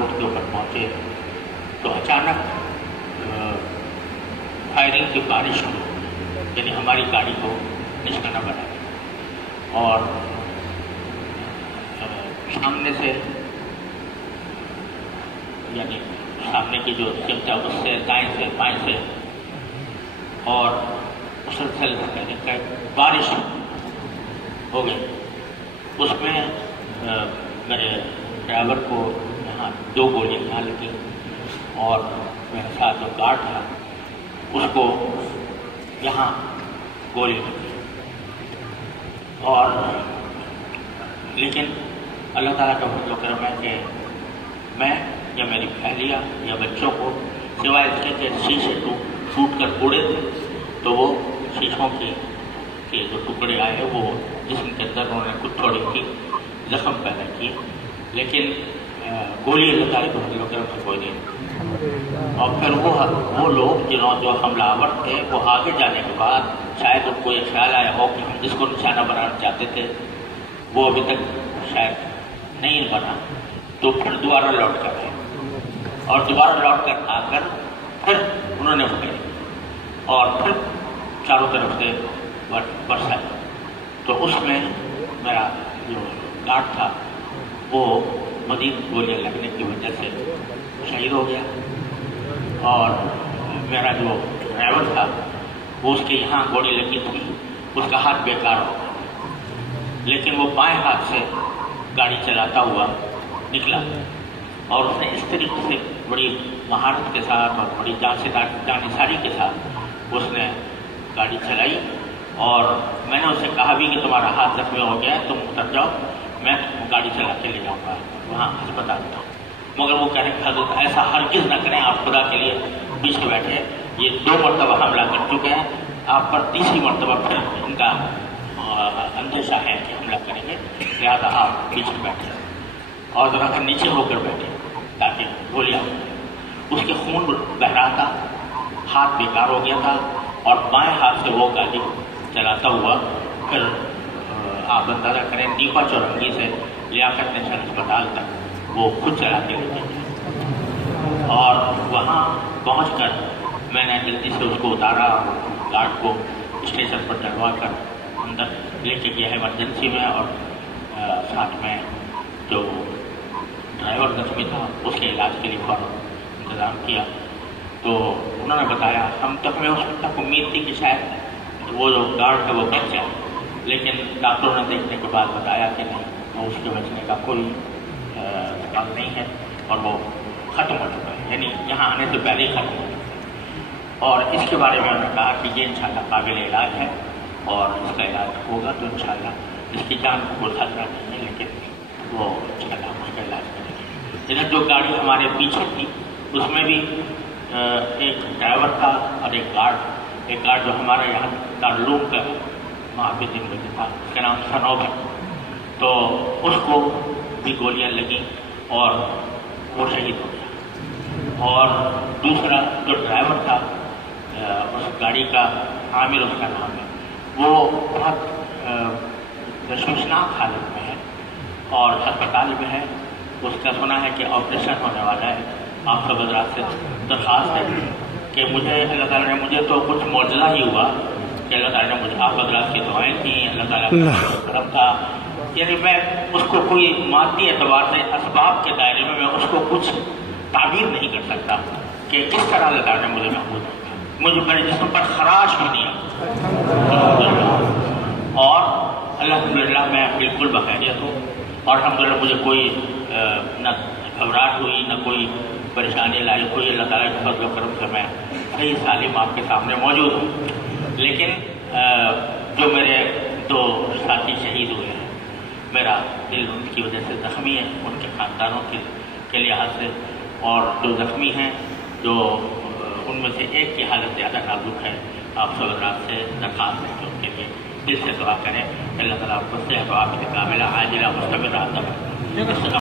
Road کے اوپر پہنچے تو اچانک فائرنگ کی بارش شروع ہوئی، یعنی ہماری گاڑی کو نشانہ بنا اور سامنے سے، یعنی سامنے کی جو سمت اس سے دائیں سے بائیں سے اور مسلسل بارش ہو گئی۔ اس میں میرے ڈرائیور کو یہاں 2 گولیاں یہاں لگی اور میرے ساتھ جو گارڈ تھا اس کو یہاں گولی لگی، اور لیکن اللہ تعالیٰ کا فضل و کرم ہے کہ میں یا میری پہلیہ یا بچوں کو سوائے اس کے کہ شیشے ٹوٹ کر اڑے تھے تو وہ شیشوں کے جو ٹکڑے آئے وہ جسم کے اندر انہوں نے کچھ تھوڑی سی زخم پیدا کیے، لیکن گولی اللہ تعالیٰ کے فضل و کرم سے کوئی نہیں۔ اور پھر وہ لوگ جو حملہ آور تھے وہ آگے جانے کے بعد شاید ان کو یہ خیال آیا ہو کہ ہم جس کو نشانہ بنانا چاہتے تھے وہ ابھی تک شاید نہیں بنا، تو پھر دوبارہ لوٹ کر آئے اور دوبارہ لوٹ کر آ کر پھر انہوں نے پکڑی اور پھر چاروں طرف سے برسائی، تو اس میں میرا جو گارڈ تھا وہ مزید گولیاں لگنے کی وجہ سے شہید ہو گیا، اور میرا جو ڈرائیور تھا وہ اس کے یہاں گولی لگی تھی، اس کا ہاتھ بیکار ہو گیا، لیکن وہ بائیں ہاتھ سے گاڑی چلاتا ہوا نکلا اور اس نے اس طریقے سے بڑی مہارت کے ساتھ اور بڑی جانساری کے ساتھ اس نے گاڑی چلائی، اور میں نے اسے کہا بھی کہ تمہارا ہاتھ زخمی ہو گیا ہے، تم اتر جاؤ، میں گاڑی چلا کے لے جاؤں گا وہاں ہسپتال تھا، مگر وہ کہنے کہ حضرت ایسا ہرگز نہ کریں، آپ خدا کے لیے پیچھے بیٹھے، یہ 2 مرتبہ حملہ کر چکے ہیں، آپ پر تیسری مرتبہ پھر ان کا اندیشہ ہے کہ حملہ کریں گے، لہٰذا آپ پیچھے بیٹھے اور ذرا سا نیچے ہو کر بیٹھے تاکہ گولیاں، اس کے خون بہ رہا تھا، ہاتھ بیکار ہو گیا تھا، اور بائیں ہاتھ سے وہ گاڑی چلاتا ہوا پھر آپ اندازہ کریں دیپا چورنگی سے لیاقت نیشنل ہسپتال تک وہ خود چلا کے لے گئے، اور وہاں پہنچ کر میں نے جلدی سے اس کو اتارا اور گارڈ کو اسٹیشن پر ڈلوا کر اندر لے کے گیا ایمرجنسی میں، اور ساتھ میں جو ڈرائیور زخمی تھا اس کے علاج کے لیے فوراً انتظام کیا، تو انہوں نے بتایا ہمیں اس وقت تک امید تھی کہ شاید وہ جو گارڈ ہے وہ بچ جائے، لیکن ڈاکٹروں نے دیکھنے کے بعد بتایا کہ نہیں، وہ اس کے بچنے کا کوئی سوال نہیں ہے اور وہ ختم ہو چکا ہے، یعنی یہاں آنے سے پہلے ہی ختم ہو چکا ہے، اور اس کے بارے میں انہوں نے کہا کہ یہ انشاءاللہ قابل علاج ہے اور اس کا علاج ہوگا تو انشاءاللہ اس کی جان کو کوئی خطرہ نہیں ہے، لیکن وہ انشاءاللہ اس کا علاج کریں گے۔ ادھر جو گاڑی ہمارے پیچھے تھی اس میں بھی ایک ڈرائیور تھا اور ایک گارڈ جو ہمارا یہاں دارالعلوم کا وہاں پہ 3 بجے تھا، اس کا نام سنوب ہے، تو اس کو بھی گولیاں لگیں اور وہ شہید ہو گیا، اور دوسرا جو ڈرائیور تھا اس گاڑی کا عامر اس کا نام ہے، وہ بہت تشویشناک حالت میں ہے اور ہسپتال میں ہے، اس کا سنا ہے کہ آپریشن ہونے والا ہے۔ آپ سب حضرات سے درخواست ہے کہ مجھے اللہ تعالیٰ نے مجھے تو کچھ معجزہ ہی ہوا کہ اللہ تعالیٰ نے مجھے آپ حضرات کی دعائیں تھیں، اللہ تعالیٰ کا کرم تھا، یعنی میں اس کو کوئی مادی اعتبار سے اسباب کے دائرے میں اس کو کچھ تعبیر نہیں کر سکتا کہ کس طرح اللہ تعالیٰ نے مجھے محفوظ رکھا، مجھے میرے جسم پر خراش بھی نہیں اور الحمدللہ میں بالکل بخیریت ہوں، اور الحمدللہ مجھے کوئی نہ گھبراہٹ ہوئی نہ کوئی پریشانی لاحق ہوئی، اللہ تعالیٰ کے فضل و کرم سے میں صحیح سالم آپ کے سامنے موجود ہوں۔ لیکن جو میرے 2 ساتھی شہید ہوئے ہیں، میرا دل ان کی وجہ سے زخمی ہے، ان کے خاندانوں کے لحاظ سے، اور جو زخمی ہیں جو ان میں سے ایک کی حالت زیادہ نازک ہے، آپ سب حضرات سے درخواست ہے کہ ان کے لیے دل سے دعا کریں، اللہ تعالیٰ آپ کو صحت و عافیت کاملہ عاجلہ مستمرہ عطا فرمائے۔